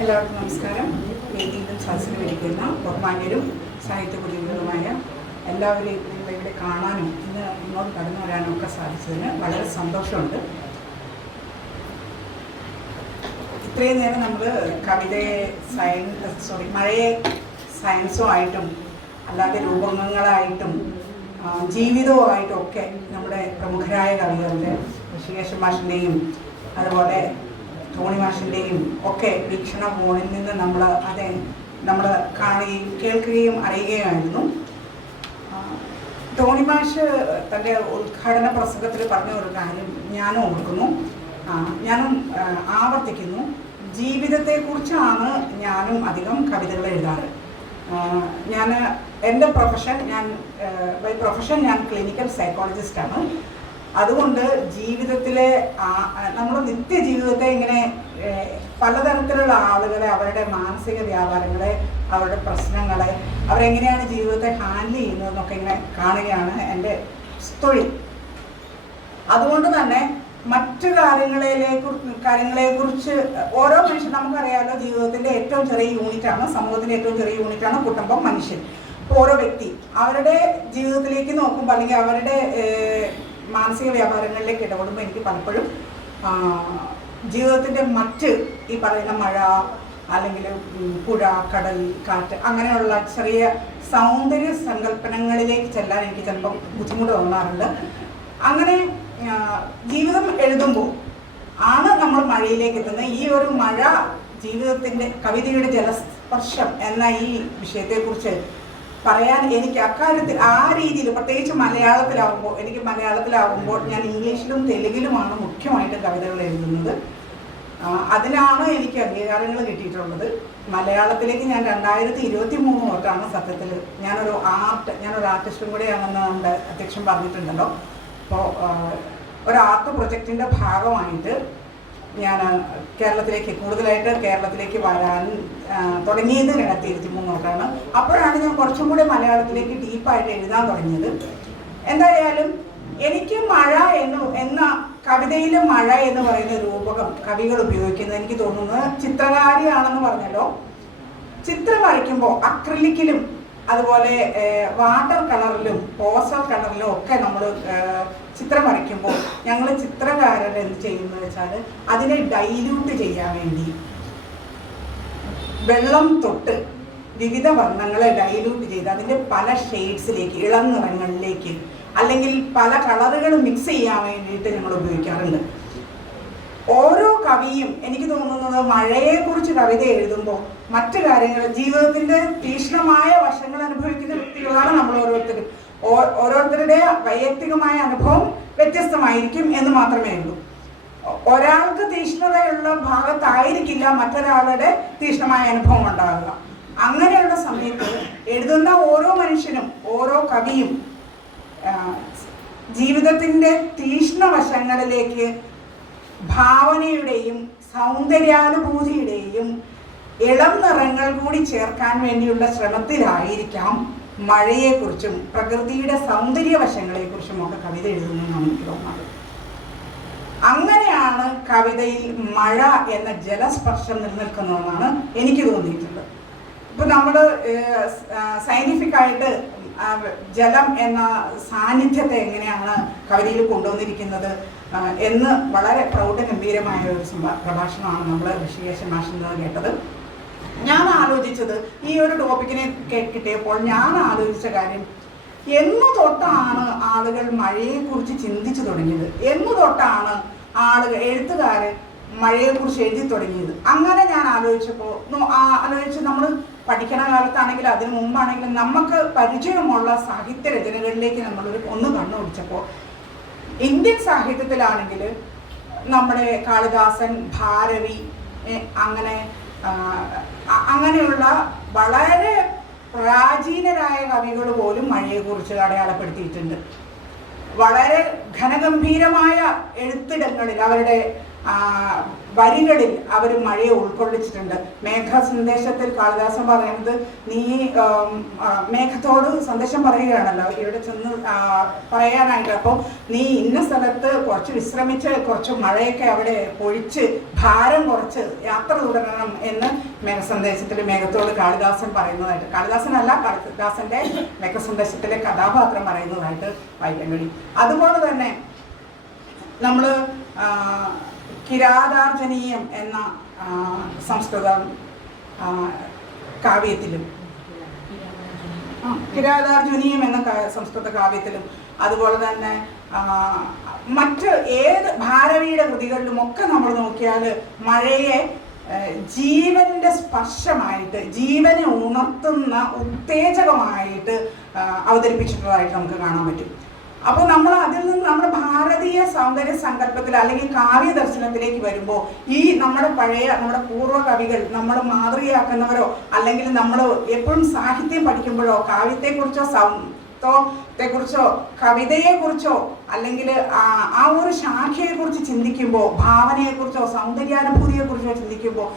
എല്ലാവർക്കും നമസ്കാരം. വേദിയിലും സദസ്സിലും ഇരിക്കുന്ന ബഹുമാന്യരും സാഹിത്യപ്രതിനിധികളുമായ എല്ലാവരെയും ഇവിടെ കാണാനും ഇന്ന് ഇങ്ങോട്ട് കടന്നു വരാനും ഒക്കെ സാധിച്ചതിന് വളരെ സന്തോഷമുണ്ട്. ഇത്രയും നേരം നമ്മൾ കവിതയെ മഴയെ സയൻസുമായിട്ടും അല്ലാതെ രൂപങ്ങളായിട്ടും ജീവിതവുമായിട്ടും ഒക്കെ നമ്മുടെ പ്രമുഖരായ കവികളുടെ ഋഷികേശൻ മാഷിൻ്റെയും അതുപോലെ ടോണി മാഷിൻ്റെയും ഒക്കെ വീക്ഷണ കോണിൽ നിന്ന് നമ്മൾ കാണുകയും കേൾക്കുകയും അറിയുകയായിരുന്നു. ടോണി മാഷ് തൻ്റെ ഉദ്ഘാടന പ്രസംഗത്തിൽ പറഞ്ഞ ഒരു കാര്യം ഞാനും ഓർക്കുന്നു, ഞാനും ആവർത്തിക്കുന്നു. ജീവിതത്തെക്കുറിച്ചാണ് ഞാനും അധികം കവിതകൾ എഴുതാറ്. എൻ്റെ പ്രൊഫഷൻ ബൈ പ്രൊഫഷൻ ഞാൻ ക്ലിനിക്കൽ സൈക്കോളജിസ്റ്റാണ്. അതുകൊണ്ട് ജീവിതത്തിലെ നമ്മുടെ നിത്യജീവിതത്തെ ഇങ്ങനെ പലതരത്തിലുള്ള ആളുകളെ, അവരുടെ മാനസിക വ്യാപാരങ്ങളെ, അവരുടെ പ്രശ്നങ്ങളെ, അവരെങ്ങനെയാണ് ജീവിതത്തെ ഹാൻഡിൽ ചെയ്യുന്നതെന്നൊക്കെ ഇങ്ങനെ കാണുകയാണ് എൻ്റെ തൊഴിൽ. അതുകൊണ്ട് തന്നെ മറ്റു കാര്യങ്ങളെക്കുറിച്ച് ഓരോ മനുഷ്യൻ, നമുക്കറിയാമല്ലോ, ജീവിതത്തിൻ്റെ ഏറ്റവും ചെറിയ യൂണിറ്റാണ്, സമൂഹത്തിൻ്റെ ഏറ്റവും ചെറിയ യൂണിറ്റാണ് കുടുംബം, മനുഷ്യൻ. ഓരോ വ്യക്തി അവരുടെ ജീവിതത്തിലേക്ക് നോക്കുമ്പോൾ അല്ലെങ്കിൽ അവരുടെ മാനസിക വ്യാപാരങ്ങളിലേക്ക് ഇടപെടുമ്പോൾ എനിക്ക് പലപ്പോഴും ജീവിതത്തിൻ്റെ ഈ പറയുന്ന മഴ അല്ലെങ്കിൽ പുഴ, കടൽ, കാറ്റ് അങ്ങനെയുള്ള ചെറിയ സൗന്ദര്യ സങ്കല്പനങ്ങളിലേക്ക് ചെല്ലാൻ എനിക്ക് ചിലപ്പം ബുദ്ധിമുട്ട് തോന്നാറുണ്ട്. അങ്ങനെ ജീവിതം എഴുതുമ്പോൾ ആണ് നമ്മൾ മഴയിലേക്ക് എത്തുന്നത്. ഈ ഒരു മഴ ജീവിതത്തിൻ്റെ കവിതയുടെ ജലസ്പർശം എന്ന ഈ വിഷയത്തെക്കുറിച്ച് പറയാൻ എനിക്ക് അക്കാര്യത്തിൽ ആ രീതിയിൽ, പ്രത്യേകിച്ച് മലയാളത്തിലാവുമ്പോൾ ഞാൻ ഇംഗ്ലീഷിലും തെലുങ്കിലുമാണ് മുഖ്യമായിട്ടും കവിതകൾ എഴുതുന്നത്. അതിനാണ് എനിക്ക് അംഗീകാരങ്ങൾ കിട്ടിയിട്ടുള്ളത്. മലയാളത്തിലേക്ക് ഞാൻ 2023 തൊട്ടാണ് സത്യത്തിൽ ഞാനൊരു ആർട്ടിസ്റ്റും കൂടെ ആണെന്ന് നമ്മുടെ അധ്യക്ഷൻ പറഞ്ഞിട്ടുണ്ടല്ലോ. അപ്പോൾ ഒരു ആർട്ട് പ്രൊജക്റ്റിൻ്റെ ഭാഗമായിട്ട് ഞാൻ കൂടുതലായിട്ട് കേരളത്തിലേക്ക് വരാൻ തുടങ്ങിയത് 2023 തൊട്ടാണ്. അപ്പോഴാണ് ഞാൻ കുറച്ചും കൂടെ മലയാളത്തിലേക്ക് ഡീപ്പായിട്ട് എഴുതാൻ തുടങ്ങിയത്. എന്തായാലും എനിക്ക് മഴ എന്ന കവിതയിൽ മഴ എന്ന് പറയുന്ന രൂപകം കവികൾ ഉപയോഗിക്കുന്നത് എനിക്ക് തോന്നുന്നത്, ചിത്രകാരിയാണെന്ന് പറഞ്ഞല്ലോ, ചിത്രം വരയ്ക്കുമ്പോൾ അക്രിലിക്കിലും അതുപോലെ വാട്ടർ കളറിലും പോസ്റ്റർ കളറിലും ഒക്കെ നമ്മൾ ചിത്രം വരയ്ക്കുമ്പോൾ ഞങ്ങൾ ചിത്രകാരൻ എന്ത് ചെയ്യുന്നത് വെച്ചാൽ അതിനെ ഡൈല്യൂട്ട് ചെയ്യാൻ വേണ്ടി വെള്ളം തൊട്ട് വിവിധ വർണ്ണങ്ങളെ ഡൈല്യൂട്ട് ചെയ്ത് അതിൻ്റെ പല ഷെയ്ഡ്സിലേക്ക്, ഇളം നിറങ്ങളിലേക്ക്, അല്ലെങ്കിൽ പല കളറുകൾ മിക്സ് ചെയ്യാൻ വേണ്ടിയിട്ട് ഞങ്ങൾ ഉപയോഗിക്കാറുണ്ട്. ഓരോ കവിയും എനിക്ക് തോന്നുന്നത് മഴയെക്കുറിച്ച് കവിത എഴുതുമ്പോൾ മറ്റു കാര്യങ്ങൾ, ജീവിതത്തിൻ്റെ തീക്ഷ്ണമായ വശങ്ങൾ അനുഭവിക്കുന്ന വ്യക്തികളാണ് നമ്മൾ ഓരോരുത്തരും. ഓരോരുത്തരുടെ വൈയക്തികമായ അനുഭവം വ്യത്യസ്തമായിരിക്കും എന്ന് മാത്രമേ ഉള്ളൂ. ഒരാൾക്ക് തീക്ഷ്ണതയുള്ള ഭാഗത്തായിരിക്കില്ല മറ്റൊരാളുടെ തീക്ഷ്ണമായ അനുഭവം ഉണ്ടാകുക. അങ്ങനെയുള്ള സമയത്ത് എഴുതുന്ന ഓരോ മനുഷ്യനും, ഓരോ കവിയും ജീവിതത്തിൻ്റെ തീക്ഷ്ണ വശങ്ങളിലേക്ക് ഭാവനയുടെയും സൗന്ദര്യാനുഭൂതിയുടെയും ഇളം നിറങ്ങൾ കൂടി ചേർക്കാൻ വേണ്ടിയുള്ള ശ്രമത്തിലായിരിക്കാം മഴയെക്കുറിച്ചും പ്രകൃതിയുടെ സൗന്ദര്യവശങ്ങളെക്കുറിച്ചും ഒക്കെ കവിത എഴുതുന്നതെന്നാണ് എനിക്ക് തോന്നുന്നത്. അങ്ങനെയാണ് കവിതയിൽ മഴ എന്ന ജലസ്പർശം നിലനിൽക്കുന്നതെന്നാണ് എനിക്ക് തോന്നിയിട്ടുള്ളത്. ഇപ്പം നമ്മൾ സയൻറ്റിഫിക്കായിട്ട് ജലം എന്ന സാന്നിധ്യത്തെ എങ്ങനെയാണ് കവിതയിൽ കൊണ്ടുവന്നിരിക്കുന്നത് എന്ന് വളരെ പ്രൗഢഗംഭീരമായ ഒരു പ്രഭാഷണമാണ് നമ്മൾ ഋഷികേശൻ മാഷിൽ നിന്ന് കേട്ടത്. ഞാൻ ആലോചിച്ചത്, ഈ ഒരു ടോപ്പിക്കിനെ കിട്ടിയപ്പോൾ ഞാൻ ആലോചിച്ച കാര്യം, എന്നു തൊട്ടാണ് ആളുകൾ മഴയെക്കുറിച്ച് ചിന്തിച്ചു തുടങ്ങിയത്? എന്നു തൊട്ടാണ് എഴുത്തുകാർ മഴയെക്കുറിച്ച് എഴുതി തുടങ്ങിയത്? അങ്ങനെ ഞാൻ ആലോചിച്ച് നമ്മൾ പഠിക്കണ കാലത്താണെങ്കിലും അതിനു മുമ്പാണെങ്കിലും നമുക്ക് പരിചയമുള്ള സാഹിത്യ രചനകളിലേക്ക് നമ്മൾ ഒന്ന് കണ്ണുപിടിച്ചപ്പോൾ, ഇന്ത്യൻ സാഹിത്യത്തിലാണെങ്കിൽ നമ്മുടെ കാളിദാസൻ, ഭാരവി, അങ്ങനെയുള്ള വളരെ പ്രാചീനരായ കവികൾ പോലും മഴയെക്കുറിച്ച് അടയാളപ്പെടുത്തിയിട്ടുണ്ട്. വളരെ ഘനഗംഭീരമായ എഴുത്തിടങ്ങളിൽ അവരുടെ വരികളിൽ അവർ മഴയെ ഉൾക്കൊള്ളിച്ചിട്ടുണ്ട്. മേഘസന്ദേശത്തിൽ കാളിദാസൻ പറയുന്നത്, നീ മേഘത്തോട് സന്ദേശം പറയുകയാണല്ലോ ഇവിടെ ചെന്ന് പറയാനായിട്ട്. അപ്പോൾ നീ ഇന്ന സ്ഥലത്ത് കുറച്ച് വിശ്രമിച്ച് കുറച്ച് മഴയൊക്കെ അവിടെ പൊഴിച്ച് ഭാരം കുറച്ച് യാത്ര തുടരണം എന്ന് മേഘസന്ദേശത്തിൽ മേഘത്തോട് കാളിദാസൻ പറയുന്നതായിട്ട്, കാളിദാസനല്ല കാളിദാസന്റെ മേഘസന്ദേശത്തിലെ കഥാപാത്രം പറയുന്നതായിട്ട് വായിക്കാൻ കഴിയും. അതുപോലെ തന്നെ നമ്മൾ കിരാതാർജനീയം എന്ന സംസ്കൃത കാവ്യത്തിലും കിരാതാർജുനീയം എന്ന സംസ്കൃത കാവ്യത്തിലും അതുപോലെ തന്നെ മറ്റ് ഏത് ഭാരവിയുടെ കൃതികളിലുമൊക്കെ നമ്മൾ നോക്കിയാൽ മഴയെ ജീവന്റെ സ്പർശമായിട്ട്, ജീവനെ ഉണർത്തുന്ന ഉത്തേജകമായിട്ട് അവതരിപ്പിച്ചിട്ടുള്ളതായിട്ട് നമുക്ക് കാണാൻ പറ്റും. അപ്പോൾ നമ്മൾ അതിൽ നിന്ന് നമ്മുടെ ഭാരതീയ സൗന്ദര്യ സങ്കല്പത്തിൽ അല്ലെങ്കിൽ കാവ്യ ദർശനത്തിലേക്ക് വരുമ്പോൾ ഈ നമ്മുടെ പൂർവ്വ കവികൾ നമ്മൾ മാതൃകയാക്കുന്നവരോ അല്ലെങ്കിൽ നമ്മൾ എപ്പോഴും സാഹിത്യം പഠിക്കുമ്പോഴോ കാവ്യത്തെക്കുറിച്ചോ സാഹിത്യത്തെക്കുറിച്ചോ കവിതയെക്കുറിച്ചോ അല്ലെങ്കിൽ ആ ഒരു ശാഖയെക്കുറിച്ച് ചിന്തിക്കുമ്പോൾ, ഭാവനയെക്കുറിച്ചോ സൗന്ദര്യാനുഭൂതിയെക്കുറിച്ചോ ചിന്തിക്കുമ്പോൾ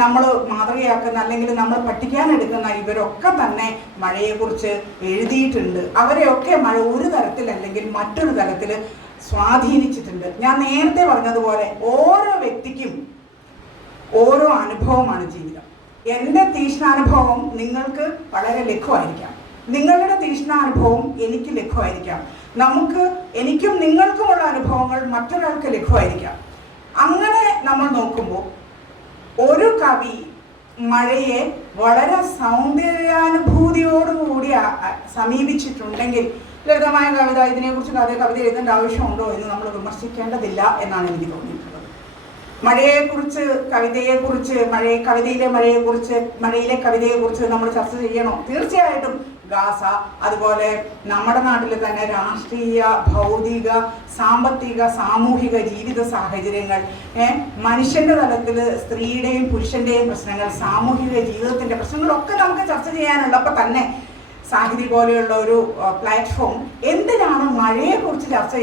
നമ്മൾ മാതൃകയാക്കുന്ന അല്ലെങ്കിൽ നമ്മൾ പഠിക്കാനെടുക്കുന്ന ഇവരൊക്കെ തന്നെ മഴയെക്കുറിച്ച് എഴുതിയിട്ടുണ്ട്. അവരെയൊക്കെ മഴ ഒരു തരത്തിൽ അല്ലെങ്കിൽ മറ്റൊരു തരത്തിൽ സ്വാധീനിച്ചിട്ടുണ്ട്. ഞാൻ നേരത്തെ പറഞ്ഞതുപോലെ ഓരോ വ്യക്തിക്കും ഓരോ അനുഭവമാണ് ജീവിതം. എൻ്റെ തീക്ഷ്ണാനുഭവം നിങ്ങൾക്ക് വളരെ ലഘുവായിരിക്കാം, നിങ്ങളുടെ തീക്ഷ്ണാനുഭവം എനിക്ക് ലഘുവായിരിക്കാം, എനിക്കും നിങ്ങൾക്കുമുള്ള അനുഭവങ്ങൾ മറ്റൊരാൾക്ക് ലഘുവായിരിക്കാം. അങ്ങനെ നമ്മൾ നോക്കുമ്പോൾ ഒരു കവി മഴയെ വളരെ സൗന്ദര്യാനുഭൂതിയോടുകൂടി സമീപിച്ചിട്ടുണ്ടെങ്കിൽ ലളിതമായ കവിത, ഇതിനെക്കുറിച്ച് കവിത എഴുതേണ്ട ആവശ്യമുണ്ടോ എന്ന് നമ്മൾ വിമർശിക്കേണ്ടതില്ല എന്നാണ് എനിക്ക് തോന്നിയിട്ടുള്ളത്. മഴയെക്കുറിച്ച്, കവിതയെക്കുറിച്ച്, മഴയിലെ കവിതയെക്കുറിച്ച് നമ്മൾ ചർച്ച ചെയ്യണോ? തീർച്ചയായിട്ടും. ഗാസ, അതുപോലെ നമ്മുടെ നാട്ടിൽ തന്നെ രാഷ്ട്രീയ, ഭൗതിക, സാമ്പത്തിക, സാമൂഹിക ജീവിത സാഹചര്യങ്ങൾ, മനുഷ്യന്റെ തലത്തിൽ സ്ത്രീയുടെയും പുരുഷന്റെയും പ്രശ്നങ്ങൾ, സാമൂഹിക ജീവിതത്തിന്റെ പ്രശ്നങ്ങളൊക്കെ നമുക്ക് ചർച്ച ചെയ്യാനുള്ളപ്പോൾ തന്നെ സാഹിതി പോലെയുള്ള ഒരു പ്ലാറ്റ്ഫോം എന്തിനാണ് മഴയെക്കുറിച്ച് ചർച്ച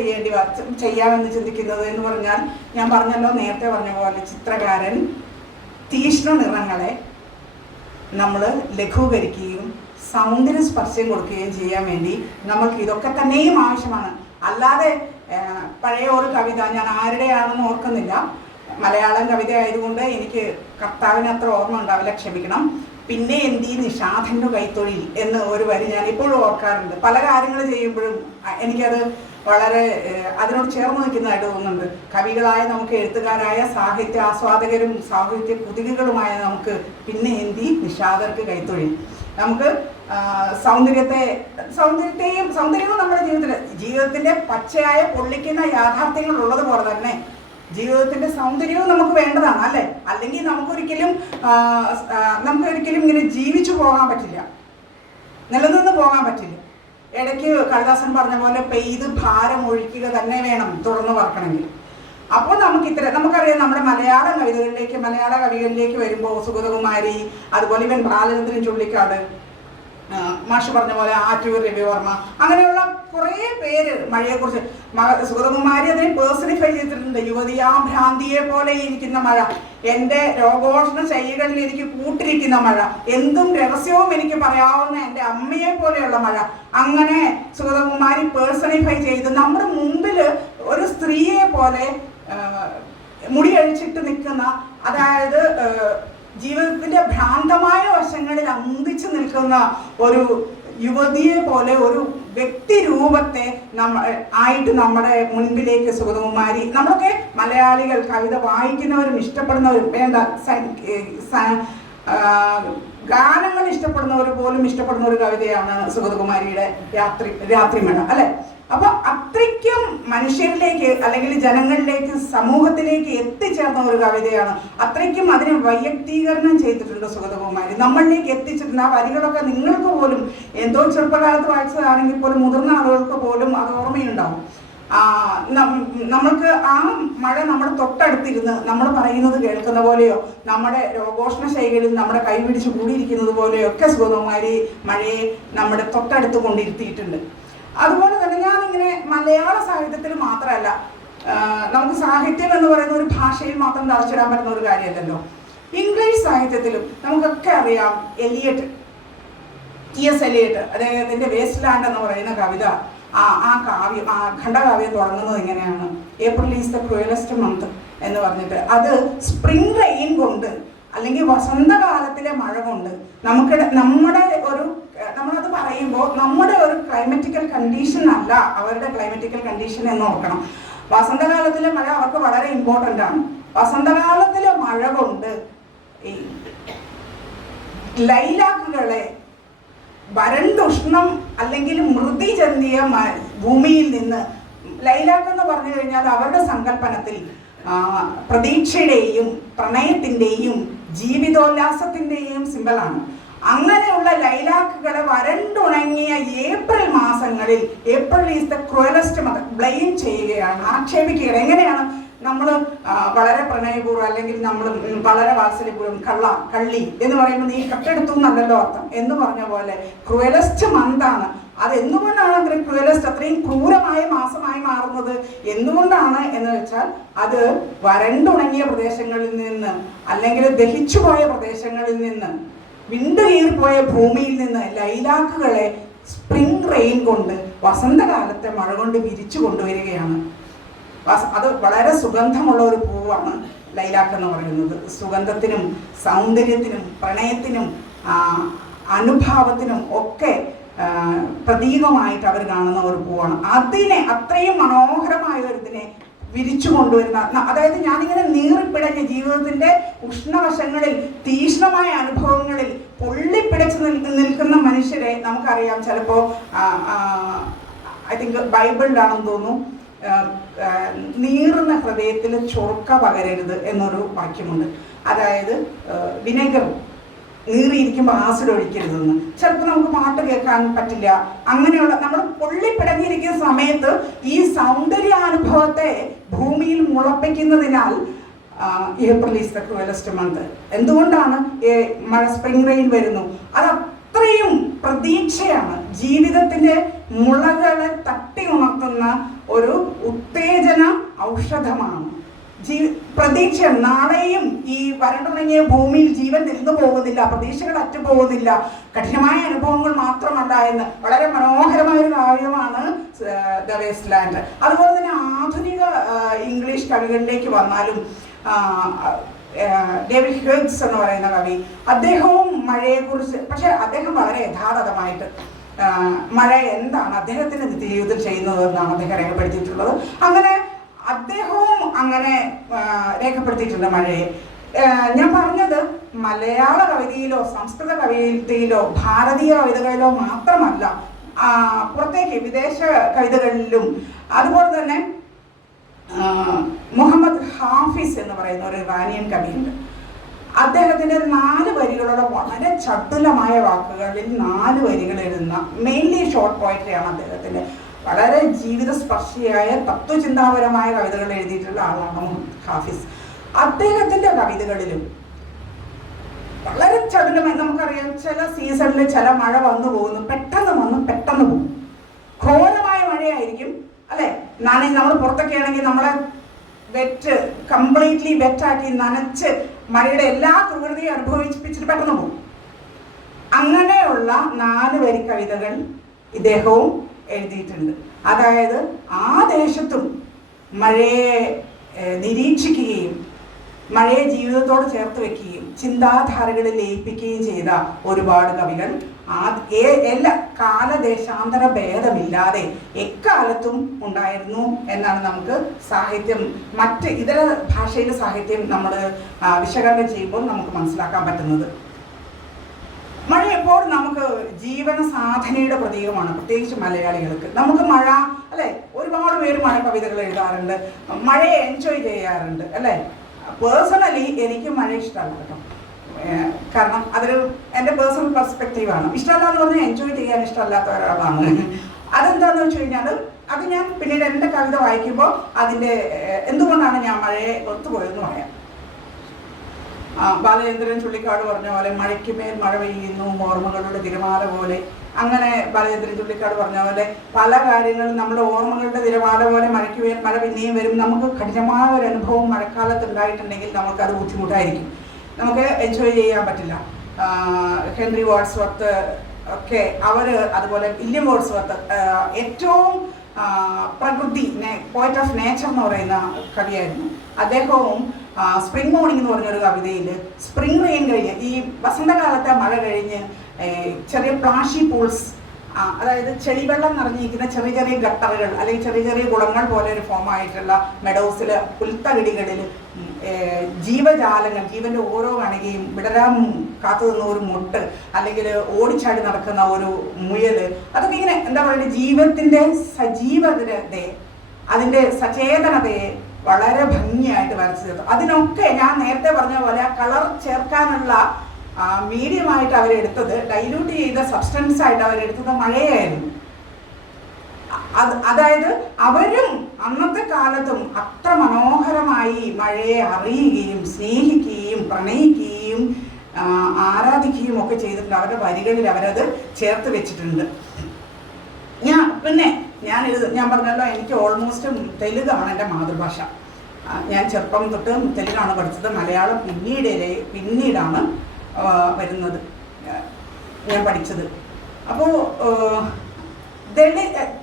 ചെയ്യാമെന്ന് ചിന്തിക്കുന്നത് എന്ന് പറഞ്ഞാൽ, ഞാൻ പറഞ്ഞല്ലോ, നേരത്തെ പറഞ്ഞ പോലെ ചിത്രകാരൻ തീക്ഷ്ണ നിറങ്ങളെ നമ്മൾ ലഘൂകരിക്കുകയും സൗന്ദര്യ സ്പർശം കൊടുക്കുകയും ചെയ്യാൻ വേണ്ടി നമ്മൾക്ക് ഇതൊക്കെ തന്നെയും ആവശ്യമാണ്. അല്ലാതെ പഴയ ഒരു കവിത, ഞാൻ ആരുടെയാണെന്ന് ഓർക്കുന്നില്ല, മലയാളം കവിത ആയതുകൊണ്ട് എനിക്ക് കർത്താവിന് അത്ര ഓർമ്മ ഉണ്ടാവില്ല, ക്ഷമിക്കണം. പിന്നെ എന്തി നിഷാദന്റെ കൈത്തൊഴിൽ എന്ന് ഒരു വരി ഞാൻ ഇപ്പോഴും ഓർക്കാറുണ്ട്. പല കാര്യങ്ങൾ ചെയ്യുമ്പോഴും എനിക്കത് വളരെ അതിനോട് ചേർന്ന് നിൽക്കുന്നതായിട്ട് തോന്നുന്നുണ്ട്. കവികളായ നമുക്ക്, എഴുത്തുകാരായ സാഹിത്യ ആസ്വാദകരും സാഹിത്യ കുതികളുമായ നമുക്ക് പിന്നെ എന്തി നിഷാദർക്ക് കൈത്തൊഴിൽ. നമുക്ക് സൗന്ദര്യവും നമ്മുടെ ജീവിതത്തിന്റെ പച്ചയായ പൊള്ളിക്കുന്ന യാഥാർത്ഥ്യങ്ങൾ ഉള്ളതുപോലെ തന്നെ ജീവിതത്തിന്റെ സൗന്ദര്യവും നമുക്ക് വേണ്ടതാണ്, അല്ലേ? അല്ലെങ്കിൽ നമുക്കൊരിക്കലും ഇങ്ങനെ ജീവിച്ചു പോകാൻ പറ്റില്ല, നിലനിന്ന് പോകാൻ പറ്റില്ല. ഇടയ്ക്ക് കാളിദാസൻ പറഞ്ഞ പോലെ പെയ്ത് ഭാരം ഒഴിക്കുക തന്നെ വേണം തുടർന്ന് പറക്കണമെങ്കിൽ. അപ്പോൾ നമുക്കറിയാം, നമ്മുടെ മലയാള കവികളിലേക്ക് വരുമ്പോൾ സുഗതകുമാരി, അതുപോലെ ഇവൻ ബാലചന്ദ്രൻ ചുള്ളിക്കാട്, മാഷ് പറഞ്ഞ പോലെ ആറ്റൂർ രവിവർമ്മ, അങ്ങനെയുള്ള കുറേ പേര് മഴയെക്കുറിച്ച്, സുഗതകുമാരി അതിനെ പേഴ്സണിഫൈ ചെയ്തിട്ടുണ്ട്. യുവതിയാ ഭ്രാന്തിയെ പോലെ ഇരിക്കുന്ന മഴ, എൻ്റെ രോഗോഷ്ണ ശൈലികളിൽ എനിക്ക് കൂട്ടിരിക്കുന്ന മഴ, എന്തും രഹസ്യവും എനിക്ക് പറയാവുന്ന എൻ്റെ അമ്മയെ പോലെയുള്ള മഴ, അങ്ങനെ സുഗതകുമാരി പേഴ്സണിഫൈ ചെയ്ത് നമ്മുടെ മുമ്പിൽ ഒരു സ്ത്രീയെ പോലെ മുടി അഴിച്ചിട്ട് നിൽക്കുന്ന, അതായത് ജീവിതത്തിന്റെ ഭ്രാന്തമായ വശങ്ങളിൽ അന്തിച്ചു നിൽക്കുന്ന ഒരു യുവതിയെ പോലെ ഒരു വ്യക്തി രൂപത്തെ ആയിട്ട് നമ്മുടെ മുൻപിലേക്ക് സുഗതകുമാരി, നമ്മളൊക്കെ മലയാളികൾ കവിത വായിക്കുന്നവരും ഇഷ്ടപ്പെടുന്നവരും, ഗാനങ്ങൾ ഇഷ്ടപ്പെടുന്നവർ പോലും ഇഷ്ടപ്പെടുന്ന ഒരു കവിതയാണ് സുഗതകുമാരിയുടെ രാത്രിമഴ, അല്ലെ? അപ്പൊ അത്രയ്ക്കും മനുഷ്യരിലേക്ക് അല്ലെങ്കിൽ ജനങ്ങളിലേക്ക്, സമൂഹത്തിലേക്ക് എത്തിച്ചേർന്ന ഒരു കവിതയാണ്. അത്രയ്ക്കും അതിനെ വൈയക്തീകരണം ചെയ്തിട്ടുണ്ട് സുഗതകുമാരി, നമ്മളിലേക്ക് എത്തിച്ചിട്ടുണ്ട്. ആ വരികളൊക്കെ നിങ്ങൾക്ക് പോലും എന്തോ ചെറുപ്പകാലത്ത് വായിച്ചതാണെങ്കിൽ പോലും മുതിർന്ന ആളുകൾക്ക് പോലും അത് ഓർമ്മയുണ്ടാവും. നമ്മൾക്ക് ആ മഴ നമ്മുടെ തൊട്ടടുത്തിരുന്ന് നമ്മൾ പറയുന്നത് കേൾക്കുന്ന പോലെയോ, നമ്മുടെ രോഗോഷ്ണ ശൈലിയിൽ നമ്മുടെ കൈപിടിച്ച് കൂടിയിരിക്കുന്നത് പോലെയോ ഒക്കെ സുഗതകുമാരി മഴയെ നമ്മുടെ തൊട്ടടുത്ത് കൊണ്ടിരുത്തിയിട്ടുണ്ട്. അതുപോലെ തന്നെ ഞാനിങ്ങനെ മലയാള സാഹിത്യത്തിൽ മാത്രമല്ല, നമുക്ക് സാഹിത്യം എന്ന് പറയുന്ന ഒരു ഭാഷയിൽ മാത്രം തളച്ചിടാൻ പറ്റുന്ന ഒരു കാര്യമല്ലല്ലോ. ഇംഗ്ലീഷ് സാഹിത്യത്തിലും നമുക്കൊക്കെ അറിയാം എലിയട്ട്, ടി.എസ്. എലിയട്ട്, അദ്ദേഹത്തിൻ്റെ വേസ്റ്റ് ലാൻഡ് എന്ന് പറയുന്ന കവിത, ആ കാവ്യം, ആ ഖണ്ഡകാവ്യം തുടങ്ങുന്നത് എങ്ങനെയാണ്? April is the cruellest month എന്ന് പറഞ്ഞിട്ട്. അത് സ്പ്രിംഗ് റെയിൻ കൊണ്ട് അല്ലെങ്കിൽ വസന്തകാലത്തിലെ മഴ കൊണ്ട് നമ്മളത് പറയുമ്പോൾ നമ്മുടെ ഒരു ക്ലൈമറ്റിക്കൽ കണ്ടീഷൻ അല്ല അവരുടെ ക്ലൈമറ്റിക്കൽ കണ്ടീഷൻ എന്ന് ഓർക്കണം. വസന്തകാലത്തിലെ മഴ അവർക്ക് വളരെ ഇമ്പോർട്ടൻ്റ് ആണ്. വസന്തകാലത്തിലെ മഴ കൊണ്ട് ഈ ലൈലാക്കുകളെ വരണ്ടുഷ്ണം അല്ലെങ്കിൽ മൃതി ചെന്തിയ ഭൂമിയിൽ നിന്ന്, ലൈലാക്ക് എന്ന് പറഞ്ഞു കഴിഞ്ഞാൽ അവരുടെ സങ്കല്പനത്തിൽ പ്രതീക്ഷയുടെയും പ്രണയത്തിൻ്റെയും ജീവിതോല്ലാസത്തിൻ്റെയും സിമ്പലാണ്. അങ്ങനെയുള്ള ലൈലാക്കുകളെ വരണ്ടുണങ്ങിയ ഏപ്രിൽ മാസങ്ങളിൽ April is the cruellest month blame ചെയ്യുകയാണ്, ആക്ഷേപിക്കുകയാണ്. എങ്ങനെയാണ് നമ്മൾ വളരെ പ്രണയപൂർവ്വം അല്ലെങ്കിൽ നമ്മൾ വളരെ വാത്സല്യപൂർവ്വം കള്ളി എന്ന് പറയുമ്പോൾ നീ കട്ടെടുത്തു എന്നല്ലല്ലോ അർത്ഥം എന്ന് പറഞ്ഞ പോലെ ക്രൂവലസ്റ്റ് മന്താണ്. അത് എന്തുകൊണ്ടാണ് അത്രയും ക്രൂവലസ്റ്റ്, അത്രയും ക്രൂരമായ മാസമായി മാറുന്നത് എന്തുകൊണ്ടാണ് എന്ന് വെച്ചാൽ അത് വരണ്ടുണങ്ങിയ പ്രദേശങ്ങളിൽ നിന്ന് അല്ലെങ്കിൽ ദഹിച്ചുപോയ പ്രദേശങ്ങളിൽ നിന്ന്, വിണ്ടുകീറിപ്പോയ ഭൂമിയിൽ നിന്ന് ലൈലാക്കുകളെ സ്പ്രിംഗ് റെയിൻ കൊണ്ട്, വസന്തകാലത്തെ മഴ കൊണ്ട് വിരിച്ചു കൊണ്ടുവരികയാണ്. അത് വളരെ സുഗന്ധമുള്ള ഒരു പൂവാണ് ലൈലാക്ക് എന്ന് പറയുന്നത്. സുഗന്ധത്തിനും സൗന്ദര്യത്തിനും പ്രണയത്തിനും അനുഭാവത്തിനും ഒക്കെ പ്രതീകമായിട്ട് അവർ കാണുന്ന ഒരു പൂവാണ്. അതിനെ അത്രയും മനോഹരമായ ഒരിതിനെ വിരിച്ചു കൊണ്ടുവരുന്ന, അതായത് ഞാനിങ്ങനെ നീറിപ്പിടഞ്ഞ ജീവിതത്തിന്റെ ഉഷ്ണവശങ്ങളിൽ തീക്ഷ്ണമായ അനുഭവങ്ങളിൽ പൊള്ളിപ്പിടച്ച് നിൽക്കുന്ന മനുഷ്യരെ നമുക്കറിയാം. ചിലപ്പോൾ ഐ തിങ്ക് ബൈബിളിലാണെന്ന് തോന്നുന്നു, നീറുന്ന ഹൃദയത്തിൽ ചൊറുക്ക പകരരുത് എന്നൊരു വാക്യമുണ്ട്. അതായത് വിനെഗർ നീറിയിരിക്കുമ്പോൾ ആസിഡ് ഒഴിക്കരുതെന്ന്. ചിലപ്പോൾ നമുക്ക് പാട്ട് കേൾക്കാൻ പറ്റില്ല. അങ്ങനെയുള്ള നമ്മൾ പൊള്ളിപ്പിടഞ്ഞിരിക്കുന്ന സമയത്ത് ഈ സൗന്ദര്യാനുഭവത്തെ ഭൂമിയിൽ മുളപ്പിക്കുന്നതിനാൽ April is the cruellest month. എന്തുകൊണ്ടാണ് മഴ, സ്പ്രിംഗ് റെയിൻ വരുന്നു? അത് അത്രയും പ്രതീക്ഷയാണ്, ജീവിതത്തിൻ്റെ മുളകളെ തട്ടി ഉണർത്തുന്ന ഒരു ഉത്തേജന ഔഷധമാണ്. പ്രതീക്ഷ. നാളെയും ഈ വരണ്ടുണങ്ങിയ ഭൂമിയിൽ ജീവൻ നിന്നു പോകുന്നില്ല, പ്രതീക്ഷകൾ അറ്റുപോകുന്നില്ല, കഠിനമായ അനുഭവങ്ങൾ മാത്രമല്ല എന്ന് വളരെ മനോഹരമായ ഒരു കാവ്യമാണ് ദ വേസ്റ്റ് ലാൻഡ്. അതുപോലെ തന്നെ ആധുനിക ഇംഗ്ലീഷ് കവികളിലേക്ക് വന്നാലും ഡേവിഡ് ഹ്യൂഗ്സ് എന്ന് പറയുന്ന കവി, അദ്ദേഹവും മഴയെക്കുറിച്ച്, പക്ഷെ അദ്ദേഹം വളരെ യഥാർത്ഥമായിട്ട് മഴ എന്താണ് അദ്ദേഹത്തിൻ്റെ നിത്യജീവിതത്തിൽ ചെയ്യുന്നത് എന്നാണ് അദ്ദേഹം രേഖപ്പെടുത്തിയിട്ടുള്ളത്. അങ്ങനെ അദ്ദേഹവും അങ്ങനെ രേഖപ്പെടുത്തിയിട്ടുണ്ട് മഴയെ. ഞാൻ പറഞ്ഞത് മലയാള കവിതയിലോ സംസ്കൃത കവിതയിലോ ഭാരതീയ കവിതകളിലോ മാത്രമല്ല, പുറത്തേക്ക് വിദേശ കവിതകളിലും. അതുപോലെ തന്നെ മുഹമ്മദ് ഹാഫിസ് എന്ന് പറയുന്ന ഒരു ഇറാനിയൻ കവിയുണ്ട്. അദ്ദേഹത്തിൻ്റെ 4 വരികളുടെ വളരെ ചടുലമായ വാക്കുകളിൽ 4 വരികൾ എഴുതുന്ന, മെയിൻലി ഷോർട്ട് പോയട്രിയാണ് അദ്ദേഹത്തിൻ്റെ. വളരെ ജീവിതസ്പർശിയായ തത്വചിന്താപരമായ കവിതകൾ എഴുതിയിട്ടുള്ള ആളാണ് മുഹമ്മദ് ഹാഫിസ്. അദ്ദേഹത്തിൻ്റെ കവിതകളിലും വളരെ ചടുലമായി, നമുക്കറിയാം ചില സീസണിൽ ചില മഴ വന്നു പോകുന്നു, പെട്ടെന്ന് വന്ന് പെട്ടെന്ന് പോകും. ഘോരമായ മഴയായിരിക്കും അല്ലേ? നമ്മൾ പുറത്തൊക്കെ ആണെങ്കിൽ നമ്മളെ കംപ്ലീറ്റ്ലി വെറ്റാക്കി നനച്ച് മഴയുടെ എല്ലാ ക്രൂരതയും അനുഭവിപ്പിച്ചിട്ട് പെട്ടെന്ന് പോകും. അങ്ങനെയുള്ള 4 വരി കവിതകൾ ഇദ്ദേഹവും എഴുതിയിട്ടുണ്ട്. അതായത് ആ ദേശത്തും മഴയെ നിരീക്ഷിക്കുകയും മഴയെ ജീവിതത്തോട് ചേർത്ത് വെക്കുകയും ചിന്താധാരകളിൽ ലയിപ്പിക്കുകയും ചെയ്ത ഒരുപാട് കവികൾ എല്ലാ കാലദേശാന്തര ഭേദമില്ലാതെ എക്കാലത്തും ഉണ്ടായിരുന്നു എന്നാണ് നമുക്ക് സാഹിത്യം, മറ്റ് ഇതര ഭാഷയിലെ സാഹിത്യം നമ്മൾ വിശകലനം ചെയ്യുമ്പോൾ നമുക്ക് മനസ്സിലാക്കാൻ പറ്റുന്നത്. മഴ എപ്പോഴും നമുക്ക് ജീവന സാധനയുടെ പ്രതീകമാണ്, പ്രത്യേകിച്ച് മലയാളികൾക്ക്. നമുക്ക് മഴ അല്ലേ, ഒരുപാട് പേര് മഴ കവിതകൾ എഴുതാറുണ്ട്, മഴയെ എൻജോയ് ചെയ്യാറുണ്ട് അല്ലേ. പേഴ്സണലി എനിക്ക് മഴ ഇഷ്ടമല്ല കേട്ടോ, കാരണം അതൊരു എൻ്റെ പേഴ്സണൽ പെർസ്പെക്റ്റീവാണ്. ഇഷ്ടമല്ല എന്ന് പറഞ്ഞാൽ എൻജോയ് ചെയ്യാൻ ഇഷ്ടമല്ലാത്ത ഒരാളാണ്. അതെന്താണെന്ന് വെച്ച് കഴിഞ്ഞാൽ അത് ഞാൻ പിന്നീട് എൻ്റെ കവിത വായിക്കുമ്പോൾ അതിൻ്റെ എന്തുകൊണ്ടാണ് ഞാൻ മഴയെ ഒത്തുപോയെന്ന് പറയാം. ബാലചന്ദ്രൻ ചുള്ളിക്കാട് പറഞ്ഞ പോലെ മഴയ്ക്ക് മേൽ മഴ പെയ്യുന്നു ഓർമ്മകളുടെ തിരമാല പോലെ അങ്ങനെ ബാലചന്ദ്രൻ ചുള്ളിക്കാട് പറഞ്ഞ പോലെ പല കാര്യങ്ങളും നമ്മുടെ ഓർമ്മകളുടെ തിരമാല പോലെ മഴ പിന്നെയും വരും. നമുക്ക് കഠിനമായ ഒരു അനുഭവം മഴക്കാലത്ത് ഉണ്ടായിട്ടുണ്ടെങ്കിൽ നമുക്കത് ബുദ്ധിമുട്ടായിരിക്കും, നമുക്ക് എൻജോയ് ചെയ്യാൻ പറ്റില്ല. ഹെൻറി വാട്സ്വർത്ത് ഒക്കെ അതുപോലെ വില്യം വേർഡ്സ്വർത്ത് ഏറ്റവും പ്രകൃതി പോയറ്റ് ഓഫ് നേച്ചർ എന്ന് പറയുന്ന കവിയായിരുന്നു. അദ്ദേഹവും സ്പ്രിംഗ് മോർണിംഗ് എന്ന് പറഞ്ഞൊരു കവിതയിൽ സ്പ്രിംഗ് റെയിൻ കഴിഞ്ഞ് ഈ വസന്തകാലത്തെ മഴ കഴിഞ്ഞ് ചെറിയ പ്ലാഷി പൂൾസ്, അതായത് ചെളിവെള്ളം നിറഞ്ഞിരിക്കുന്ന ചെറിയ ചെറിയ ഗട്ടറുകൾ അല്ലെങ്കിൽ ചെറിയ ചെറിയ കുളങ്ങൾ പോലെ ഒരു ഫോമായിട്ടുള്ള മെഡോസിൽ പുൽത്തകിടികളിൽ ജീവജാലങ്ങൾ, ജീവന്റെ ഓരോ കണികയും വിടരാൻ കാത്തു നിന്ന ഒരു മുട്ട് അല്ലെങ്കിൽ ഓടിച്ചാടി നടക്കുന്ന ഒരു മുയൽ, അതൊക്കെ ഇങ്ങനെ എന്താ പറയുക, ജീവിതത്തിന്റെ സജീവതയെ അതിന്റെ സചേതനതയെ വളരെ ഭംഗിയായിട്ട് വരച്ചു തീർത്തു. അതിനൊക്കെ ഞാൻ നേരത്തെ പറഞ്ഞ പോലെ ആ കളർ ചേർക്കാനുള്ള മീഡിയമായിട്ട് അവരെടുത്തത്, ഡൈല്യൂട്ട് ചെയ്ത സബ്സ്റ്റൻസ് ആയിട്ട് അവരെടുത്തത് മഴയായിരുന്നു. അതായത് അവരും അന്നത്തെ കാലത്തും അത്ര മനോഹരമായി മഴയെ അറിയുകയും സ്നേഹിക്കുകയും പ്രണയിക്കുകയും ആരാധിക്കുകയും ഒക്കെ ചെയ്തിട്ടുണ്ട്. അവരുടെ വരികളിൽ അവരത് ചേർത്ത് വെച്ചിട്ടുണ്ട്. ഞാൻ പറഞ്ഞല്ലോ, എനിക്ക് ഓൾമോസ്റ്റ് തെലുഗാണ് എൻ്റെ മാതൃഭാഷ. ഞാൻ ചെറുപ്പം തൊട്ട് തെലുഗാണ് പഠിച്ചത്. മലയാളം പിന്നീടാണ് വരുന്നത് ഞാൻ പഠിച്ചത്. അപ്പോൾ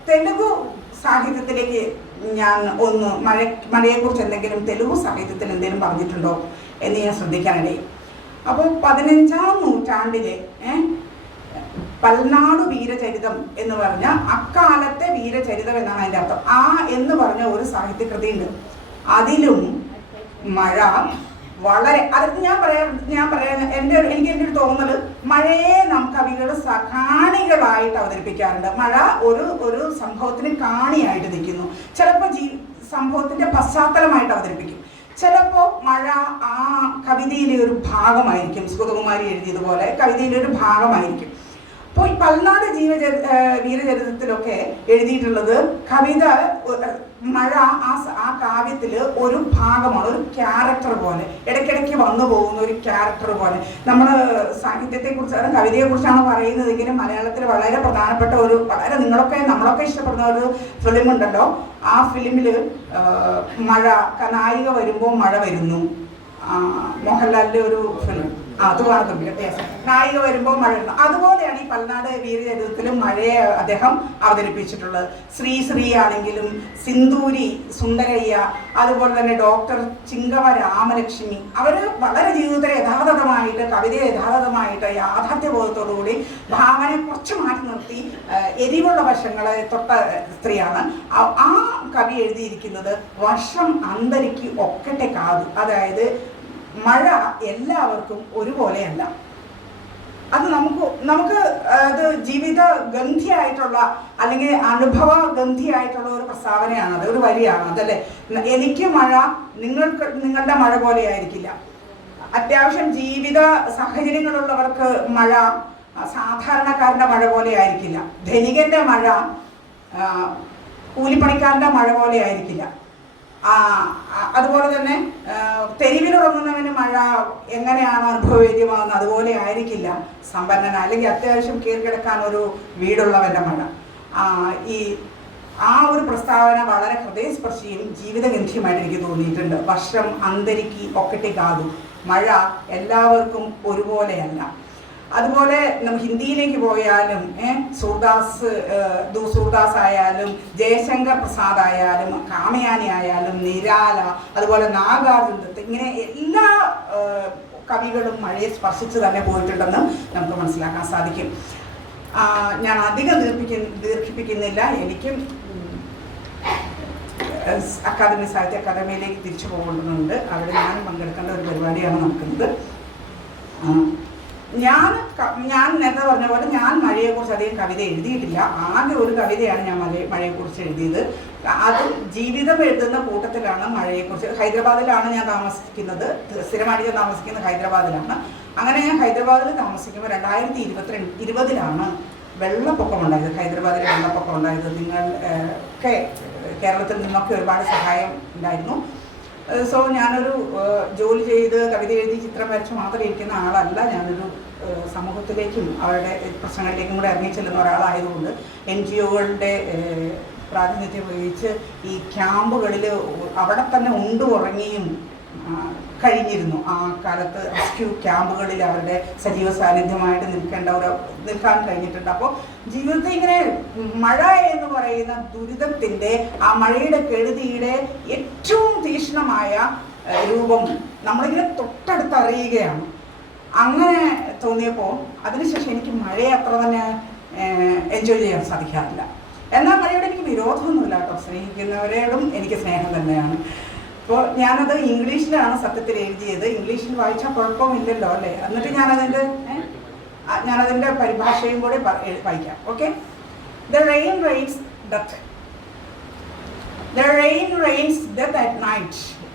തെലുഗു സാഹിത്യത്തിലേക്ക് ഞാൻ ഒന്ന് മഴയെക്കുറിച്ച് എന്തെങ്കിലും തെലുഗു സാഹിത്യത്തിൽ എന്തെങ്കിലും പറഞ്ഞിട്ടുണ്ടോ എന്ന് ഞാൻ ശ്രദ്ധിക്കാനിടയിൽ. അപ്പോൾ 15-ാം നൂറ്റാണ്ടിലെ പൽനാടു വീരചരിതം എന്ന് പറഞ്ഞ അക്കാലത്തെ വീരചരിതം എന്നാണ് അതിൻ്റെ അർത്ഥം. എന്ന് പറഞ്ഞ ഒരു സാഹിത്യകൃതിയുണ്ട്. അതിലും മഴ വളരെ എനിക്ക് എൻ്റെ ഒരു തോന്നൽ, മഴയെ നാം കവികൾ കാണികളായിട്ട് അവതരിപ്പിക്കാറുണ്ട്. മഴ ഒരു സംഭവത്തിന് കാണിയായിട്ട് നിൽക്കുന്നു. ചിലപ്പോൾ സംഭവത്തിന്റെ പശ്ചാത്തലമായിട്ട് അവതരിപ്പിക്കും. ചിലപ്പോൾ മഴ ആ കവിതയിലെ ഒരു ഭാഗമായിരിക്കും. സുഗതകുമാരി എഴുതിയതുപോലെ കവിതയിലെ ഒരു ഭാഗമായിരിക്കും. അപ്പോൾ ഈ പൽനാട് വീരചരിതത്തിലൊക്കെ എഴുതിയിട്ടുള്ളത് കവിത മഴ ആ കാവ്യത്തിൽ ഒരു ഭാഗമാണ്, ഒരു ക്യാരക്ടർ പോലെ, ഇടയ്ക്കിടയ്ക്ക് വന്നു പോകുന്ന ഒരു ക്യാരക്ടർ പോലെ. നമ്മൾ സാഹിത്യത്തെക്കുറിച്ചാണ് കവിതയെക്കുറിച്ചാണ് പറയുന്നതെങ്കിലും മലയാളത്തിൽ വളരെ പ്രധാനപ്പെട്ട നമ്മളൊക്കെ ഇഷ്ടപ്പെടുന്ന ഒരു ഫിലിം ഉണ്ടല്ലോ. ആ ഫിലിമിൽ നായിക വരുമ്പോൾ മഴ വരുന്നു, മോഹൻലാലിന്റെ ഒരു ഫിലിം, അതുമാണ് നായിക വരുമ്പോൾ മഴ. അതുപോലെയാണ് ഈ പൽനാട് വീരചരിതത്തിലും മഴയെ അദ്ദേഹം അവതരിപ്പിച്ചിട്ടുള്ളത്. ശ്രീ ആണെങ്കിലും സിന്ദൂരി സുന്ദരയ്യ, അതുപോലെ തന്നെ ഡോക്ടർ ചിങ്കവ രാമലക്ഷ്മി, അവർ വളരെ ജീവിതത്തിലെ യഥാർത്ഥമായിട്ട് കവിതയെ യഥാർത്ഥമായിട്ട് യാഥാർത്ഥ്യബോധത്തോടുകൂടി ഭാവനയെ കുറച്ച് മാറ്റി നിർത്തി എരിവുള്ള വശങ്ങളെ തൊട്ട സ്ത്രീയാണ്. ആ കവി എഴുതിയിരിക്കുന്നത് വർഷം അന്തരിക്ക് ഒക്കട്ടെ കാതു, അതായത് മഴ എല്ലാവർക്കും ഒരുപോലെയല്ല. അത് നമുക്ക് അത് ജീവിത ഗന്ധിയായിട്ടുള്ള അല്ലെങ്കിൽ അനുഭവ ഗന്ധിയായിട്ടുള്ള ഒരു പ്രസ്താവനയാണ്, അത് ഒരു വരിയാണ്. അതല്ലേ, എനിക്ക് മഴ നിങ്ങളുടെ മഴ പോലെ ആയിരിക്കില്ല. അത്യാവശ്യം ജീവിത സാഹചര്യങ്ങളുള്ളവർക്ക് മഴ സാധാരണക്കാരൻ്റെ മഴ പോലെ ആയിരിക്കില്ല. ധനികന്റെ മഴ കൂലിപ്പണിക്കാരൻ്റെ മഴ പോലെ ആയിരിക്കില്ല. അതുപോലെ തന്നെ തെരുവിലുറങ്ങുന്നവന് മഴ എങ്ങനെയാണ് അനുഭവവേദ്യമാകുന്നത് അതുപോലെ ആയിരിക്കില്ല സമ്പന്നന അല്ലെങ്കിൽ അത്യാവശ്യം കീഴ്കിടക്കാൻ ഒരു വീടുള്ളവൻ്റെ മഴ. ആ ഒരു പ്രസ്താവന വളരെ ഹൃദയസ്പർശിയും ജീവിതഗന്ധിയുമായിട്ട് എനിക്ക് തോന്നിയിട്ടുണ്ട്. വർഷം അന്തരിക്ക് ഒക്കട്ടെ കാതു, മഴ എല്ലാവർക്കും ഒരുപോലെയല്ല. അതുപോലെ ഹിന്ദിയിലേക്ക് പോയാലും സൂർദാസ് ആയാലും ജയശങ്കർ പ്രസാദ് ആയാലും കാമയാനി ആയാലും നിരാല, അതുപോലെ നാഗാർജുന, ഇങ്ങനെ എല്ലാ കവികളും മഴയെ സ്പർശിച്ച് തന്നെ പോയിട്ടുണ്ടെന്ന് നമുക്ക് മനസ്സിലാക്കാൻ സാധിക്കും. ഞാൻ അധികം ദീർഘിപ്പിക്കുന്നില്ല. എനിക്കും സാഹിത്യ അക്കാദമിയിലേക്ക് തിരിച്ചു പോകേണ്ടതുണ്ട്. അവിടെ ഞാൻ പങ്കെടുക്കേണ്ട ഒരു പരിപാടിയാണ് നടക്കുന്നത്. ഞാൻ നേരത്തെ പറഞ്ഞ പോലെ ഞാൻ മഴയെക്കുറിച്ച് അധികം കവിത എഴുതിയിട്ടില്ല. ആകെ ഒരു കവിതയാണ് ഞാൻ മഴയെക്കുറിച്ച് എഴുതിയത്. അതും ജീവിതം എഴുതുന്ന കൂട്ടത്തിലാണ് മഴയെക്കുറിച്ച്. ഹൈദരാബാദിലാണ് ഞാൻ താമസിക്കുന്നത്, സ്ഥിരമായിട്ട് ഞാൻ താമസിക്കുന്നത് ഹൈദരാബാദിലാണ്. അങ്ങനെ ഞാൻ ഹൈദരാബാദിൽ താമസിക്കുമ്പോൾ 2020 വെള്ളപ്പൊക്കം ഉണ്ടായത്. ഹൈദരാബാദിൽ വെള്ളപ്പൊക്കം ഉണ്ടായത്. നിങ്ങൾ ഒക്കെ കേരളത്തിൽ നിന്നൊക്കെ ഒരുപാട് സഹായം ഉണ്ടായിരുന്നു. സോ ഞാനൊരു ജോലി ചെയ്ത് കവിത എഴുതി ചിത്രം വരച്ച് മാത്രം ഇരിക്കുന്ന ആളല്ല. ഞാനൊരു സമൂഹത്തിലേക്കും അവരുടെ പ്രശ്നങ്ങളിലേക്കും കൂടെ ഇറങ്ങി ചെല്ലുന്ന ഒരാളായതുകൊണ്ട് NGO-കളുടെ പ്രാതിനിധ്യം വഹിച്ച് ഈ ക്യാമ്പുകളിൽ അവിടെ തന്നെ ഉറങ്ങിയും കഴിഞ്ഞിരുന്നു. ആ കാലത്ത് റെസ്ക്യൂ ക്യാമ്പുകളിൽ അവരുടെ സജീവ സാന്നിധ്യമായിട്ട് നിൽക്കാൻ കഴിഞ്ഞിട്ടുണ്ട്. അപ്പോൾ ജീവിതത്തിൽ ഇങ്ങനെ മഴ എന്ന് പറയുന്ന ദുരിതത്തിൻ്റെ, ആ മഴയുടെ കെടുതിയുടെ ഏറ്റവും തീക്ഷ്ണമായ രൂപം നമ്മളിങ്ങനെ തൊട്ടടുത്ത് അറിയുകയാണ്. അങ്ങനെ തോന്നിയപ്പോൾ അതിനുശേഷം എനിക്ക് മഴയെ അത്ര തന്നെ എൻജോയ് ചെയ്യാൻ സാധിക്കാറില്ല. എന്നാൽ മഴയോട് എനിക്ക് വിരോധമൊന്നുമില്ല കേട്ടോ. സ്നേഹിക്കുന്നവരോടും എനിക്ക് സ്നേഹം തന്നെയാണ്. അപ്പോൾ ഞാനത് ഇംഗ്ലീഷിലാണ് സത്യത്തിൽ എഴുതിയത്. ഇംഗ്ലീഷിൽ വായിച്ചാൽ കുഴപ്പമില്ലല്ലോ അല്ലേ? എന്നിട്ട് ഞാനതിൻ്റെ പരിഭാഷയും കൂടെ വായിക്കാം. Okay. The rain rains death at night.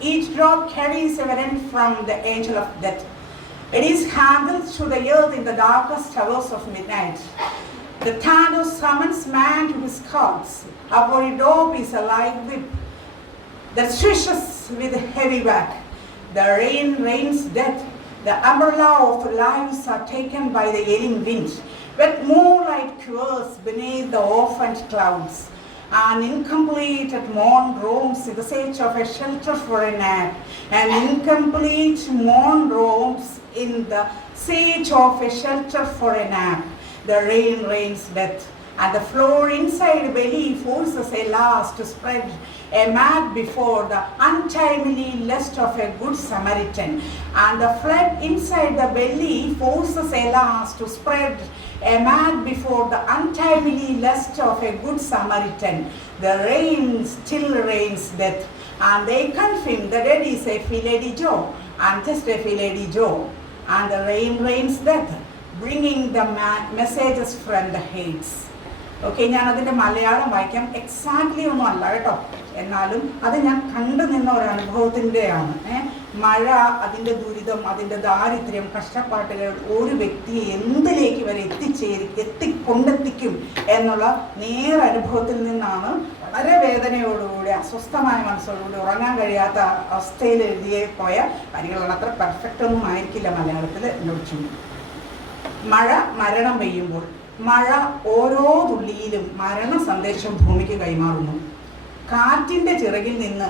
Each drop carries a warrant from the angel of death. It is handled to the earth in the darkest hours of midnight. The thunder summons man to his clouds. Upon a dope is a light whip that swishes with a heavy back. The rain rains death. The umbrella of lives are taken by the yelling wind. Wet moonlight quivers beneath the orphaned clouds. An incomplete at morn roams in the search of a shelter for a nap. An incomplete morn roams in the search of a shelter for a nap. The rain rains death, and the floor inside belly forces a last to spread a mat before the untimely lust of a good Samaritan. And the flood inside the belly forces a last to spread a mat before the untimely lust of a good Samaritan. The rain still rains death, and they confirm the dead is a filet de Joe, and just a filet de Joe. And the rain rains death, bringing the messages from the hates. Okay, ഞാനതിൻ്റെ മലയാളം വായിക്കാം. Exactly ഒന്നും അല്ല കേട്ടോ, എന്നാലും അത് ഞാൻ കണ്ടു നിന്ന ഒരു അനുഭവത്തിൻ്റെയാണ്. മഴ, അതിൻ്റെ ദുരിതം, അതിൻ്റെ ദാരിദ്ര്യം, കഷ്ടപ്പാട്ടുകൾ ഒരു വ്യക്തിയെ എന്തിലേക്ക് വരെ കൊണ്ടെത്തിക്കും എന്നുള്ള നേരനുഭവത്തിൽ നിന്നാണ് വളരെ വേദനയോടുകൂടി, അസ്വസ്ഥമായ മനസ്സോടുകൂടി, ഉറങ്ങാൻ കഴിയാത്ത അവസ്ഥയിൽ പോയ വരികളാണ്. അത്ര പെർഫെക്റ്റ് ഒന്നും ആയിരിക്കില്ല മലയാളത്തിൽ നോച്ചു. മഴ മരണം പെയ്യുമ്പോൾ മഴ ഓരോ തുള്ളിയിലും മരണ സന്ദേശം ഭൂമിക്ക് കൈമാറുന്നു. കാറ്റിൻ്റെ ചിറകിൽ നിന്ന്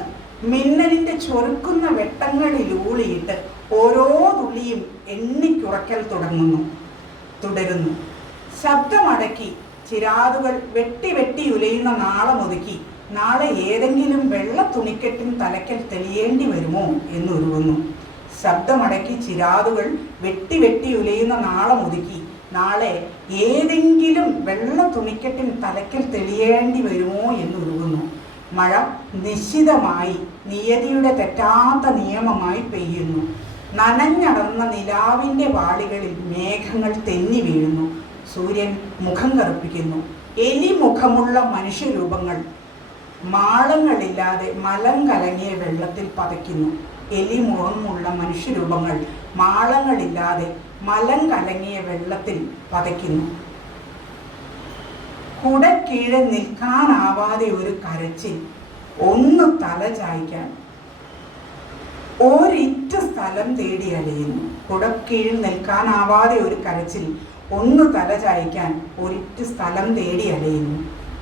മിന്നലിൻ്റെ ചൊരുക്കുന്ന വെട്ടങ്ങളിലൂളിയിട്ട് ഓരോ തുള്ളിയും എണ്ണിക്കുറയ്ക്കൽ തുടരുന്നു. ശബ്ദമടക്കി ചിരാതുകൾ വെട്ടി ഉലയുന്ന നാളമൊതുക്കി നാളെ ഏതെങ്കിലും വെള്ള തുണിക്കെട്ടിൻ തലയ്ക്കൽ തെളിയേണ്ടി വരുമോ എന്നുരുകുന്നു. ശബ്ദമടക്കി ചിരാതുകൾ വെട്ടി ഉലയുന്ന നാളമൊതുക്കി നാളെ ഏതെങ്കിലും വെള്ള തുണിക്കെട്ടിൻ തലയ്ക്കൽ തെളിയേണ്ടി വരുമോ എന്നുരുകുന്നു. മഴ നിശ്ചിതമായി നിയതിയുടെ തെറ്റാത്ത നിയമമായി പെയ്യുന്നു. നനഞ്ഞടർന്ന നിലാവിൻ്റെ വാളികളിൽ മേഘങ്ങൾ തെന്നി വീഴുന്നു. സൂര്യൻ മുഖം കറുപ്പിക്കുന്നു. എലിമുഖമുള്ള മനുഷ്യരൂപങ്ങൾ മാളങ്ങളില്ലാതെ മലം കലങ്ങിയ വെള്ളത്തിൽ പതയ്ക്കുന്നു. എലിമുഖമുള്ള മനുഷ്യരൂപങ്ങൾ മാളങ്ങളില്ലാതെ മലം കലങ്ങിയ വെള്ളത്തിൽ പതയ്ക്കുന്നു. കുടക്കീഴെ നിൽക്കാനാവാതെ ഒരു കരച്ചിൽ, ഒന്ന് തല ചായ്ക്കാൻ ഒരിറ്റ സ്ഥലം തേടി അലയുന്നു. കുടക്കീഴിൽ നിൽക്കാനാവാതെ ഒരു കരച്ചിൽ, ഒന്ന് തല ചായ്ക്കാൻ ഒരിറ്റ സ്ഥലം തേടി അലയുന്നു.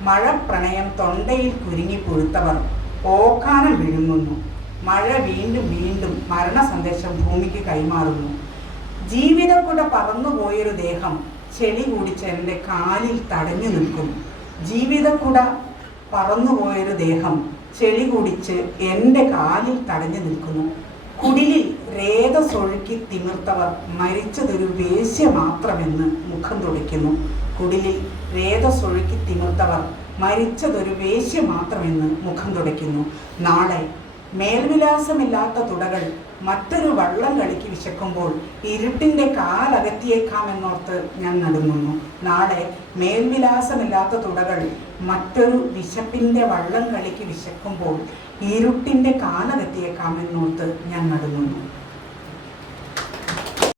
മഴ പ്രണയം തൊണ്ടയിൽ കുരുങ്ങി പുഴുത്തവർ ഓക്കാനം വിഴുങ്ങുന്നു. മഴ വീണ്ടും മരണ സന്ദേശം ഭൂമിക്ക് കൈമാറുന്നു. ജീവിതക്കുട പറന്നുപോയൊരു ദേഹം ചെളി കുടിച്ച് എൻ്റെ കാലിൽ തടഞ്ഞു നിൽക്കും. ജീവിതക്കുട പറന്നുപോയൊരു ദേഹം ചെളി കുടിച്ച് എൻ്റെ കാലിൽ തടഞ്ഞു നിൽക്കുന്നു. കുടിലിൽ രേതസൊഴുക്കി തിമിർത്തവർ മരിച്ചതൊരു വേശ്യ മാത്രമെന്ന് മുഖം തുടയ്ക്കുന്നു. കുടിലിൽ രേതസൊഴുക്കി തിമിർത്തവർ മരിച്ചതൊരു വേശ്യ മാത്രമെന്ന് മുഖം തുടയ്ക്കുന്നു. നാളെ മേൽവിലാസമില്ലാത്ത തുടകൾ മറ്റൊരു വള്ളം കളിക്ക് വിശക്കുമ്പോൾ ഇരുട്ടിൻ്റെ കാലകത്തിയേക്കാമെന്നോർത്ത് ഞാൻ നടുങ്ങുന്നു. നാളെ മേൽവിലാസമില്ലാത്ത തുടകൾ മറ്റൊരു വിശപ്പിൻ്റെ വള്ളം കളിക്ക് വിശക്കുമ്പോൾ ഇരുട്ടിൻ്റെ കാലകത്തിയേക്കാമെന്നോർത്ത് ഞാൻ നടുങ്ങുന്നു.